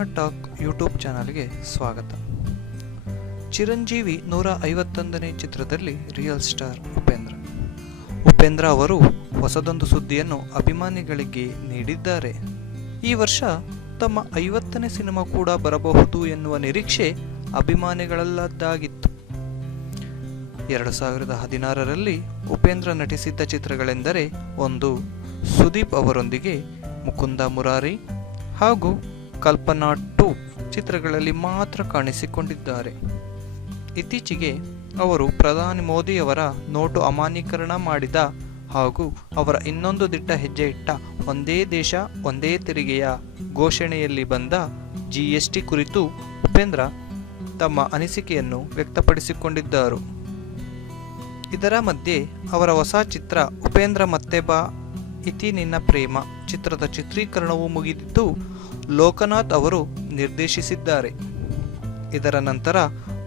Cinema talk YouTube ಚಾನಲ್ಗೆ ಸ್ವಾಗತ. ಚಿರಂಜೀವಿ 151ನೇ ಚಿತ್ರದಲ್ಲಿ ರಿಯಲ್ ಸ್ಟಾರ್ ಉಪೇಂದ್ರ ಅವರು ಹೊಸದೊಂದು ಸುದ್ದಿಯನ್ನು ಅಭಿಮಾನಿಗಳಿಗೆ ನೀಡಿದ್ದಾರೆ. ಈ ವರ್ಷ ತಮ್ಮ 50ನೇ ಸಿನಿಮಾ ಕೂಡ ಬರಬಹುದು ಎನ್ನುವ ನಿರೀಕ್ಷೆ ಅಭಿಮಾನಿಗಳದ್ದಾಗಿತ್ತು. 2016ರಲ್ಲಿ ಉಪೇಂದ್ರ ನಟಿಸಿದ್ದ ಚಿತ್ರಗಳೆಂದರೆ ಒಂದು ಸುದೀಪ್ ಅವರೊಂದಿಗೆ ಮುಕುಂದ ಮುರಾರಿ ಹಾಗೂ ಕಲ್ಪನಾ 2 ಚಿತ್ರಗಳಲ್ಲಿ ಮಾತ್ರ ಕಾಣಿಸಿಕೊಂಡಿದ್ದಾರೆ. ಇತ್ತೀಚೆಗೆ ಅವರು ಪ್ರಧಾನಿ ಮೋದಿಯವರ ನೋಟು ಅಮಾನ್ಯೀಕರಣ ಮಾಡಿದ ಹಾಗೂ ಅವರ ಇನ್ನೊಂದು ದಿಟ್ಟ ಹೆಜ್ಜೆ ಇಟ್ಟ ಒಂದೇ ದೇಶ ಒಂದೇ ತೆರಿಗೆಯ ಘೋಷಣೆಯಲ್ಲಿ ಬಂದ GST ಕುರಿತು ಉಪೇಂದ್ರ ತಮ್ಮ ಅನಿಸಿಕೆಯನ್ನು ವ್ಯಕ್ತಪಡಿಸಿಕೊಂಡಿದ್ದರು. ಇದರ ಮಧ್ಯೆ ಅವರ ಹೊಸ ಚಿತ್ರ ಉಪೇಂದ್ರ ಮತ್ತೆ ಬಾ ಇತಿ ನಿನ್ನ ಪ್ರೇಮ ಚಿತ್ರದ ಚಿತ್ರೀಕರಣವು ಮುಗಿದಿದ್ದು ಲೋಕನಾಥ್ ಅವರು ನಿರ್ದೇಶಿಸಿದ್ದಾರೆ. ಇದರ ನಂತರ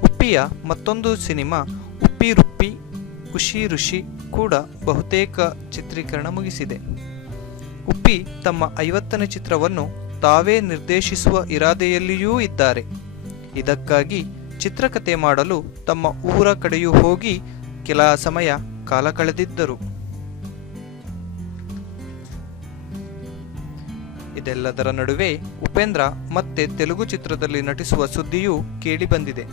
ಉಪ್ಪಿಯ ಮತ್ತೊಂದು ಸಿನಿಮಾ ಉಪ್ಪಿ ರುಪ್ಪಿ ಖುಷಿ ಋಷಿ ಕೂಡ ಬಹುತೇಕ ಚಿತ್ರೀಕರಣ ಮುಗಿಸಿದೆ. ಉಪ್ಪಿ ತಮ್ಮ 50ನೇ ಚಿತ್ರವನ್ನು ತಾವೇ ನಿರ್ದೇಶಿಸುವ ಇರಾದೆಯಲ್ಲಿಯೂ ಇದ್ದಾರೆ. ಇದಕ್ಕಾಗಿ ಚಿತ್ರಕಥೆ ಮಾಡಲು ತಮ್ಮ ಊರ ಕಡೆಯೂ ಹೋಗಿ ಕೆಲ ಸಮಯ ಕಾಲ ಕಳೆದಿದ್ದರು. ಇದೆಲ್ಲದರ ನಡುವೆ ಉಪೇಂದ್ರ ಮತ್ತೆ ತೆಲುಗು ಚಿತ್ರದಲ್ಲಿ ನಟಿಸುವ ಸುದ್ದಿಯೂ ಕೇಳಿಬಂದಿದೆ.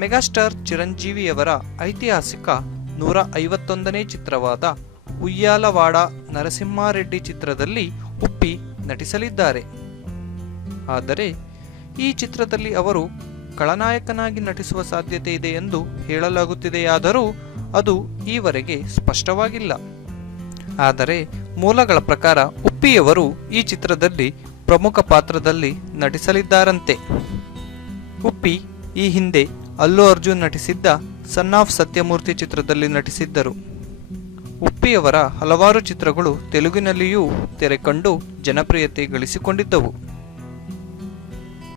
ಮೆಗಾಸ್ಟಾರ್ ಚಿರಂಜೀವಿಯವರ ಐತಿಹಾಸಿಕ 151ನೇ ಚಿತ್ರವಾದ ಉಯ್ಯಾಲವಾಡ ನರಸಿಂಹಾರೆಡ್ಡಿ ಚಿತ್ರದಲ್ಲಿ ಉಪ್ಪಿ ನಟಿಸಲಿದ್ದಾರೆ. ಆದರೆ ಈ ಚಿತ್ರದಲ್ಲಿ ಅವರು ಖಳನಾಯಕನಾಗಿ ನಟಿಸುವ ಸಾಧ್ಯತೆ ಇದೆ ಎಂದು ಹೇಳಲಾಗುತ್ತಿದೆಯಾದರೂ ಅದು ಈವರೆಗೆ ಸ್ಪಷ್ಟವಾಗಿಲ್ಲ. ಆದರೆ ಮೂಲಗಳ ಪ್ರಕಾರ ಉಪ್ಪಿಯವರು ಈ ಚಿತ್ರದಲ್ಲಿ ಪ್ರಮುಖ ಪಾತ್ರದಲ್ಲಿ ನಟಿಸಲಿದ್ದಾರಂತೆ. ಉಪ್ಪಿ ಈ ಹಿಂದೆ ಅಲ್ಲು ಅರ್ಜುನ್ ನಟಿಸಿದ್ದ ಸನ್ ಆಫ್ ಸತ್ಯಮೂರ್ತಿ ಚಿತ್ರದಲ್ಲಿ ನಟಿಸಿದ್ದರು. ಉಪ್ಪಿಯವರ ಹಲವಾರು ಚಿತ್ರಗಳು ತೆಲುಗಿನಲ್ಲಿಯೂ ತೆರೆಕಂಡು ಜನಪ್ರಿಯತೆ ಗಳಿಸಿಕೊಂಡಿದ್ದವು.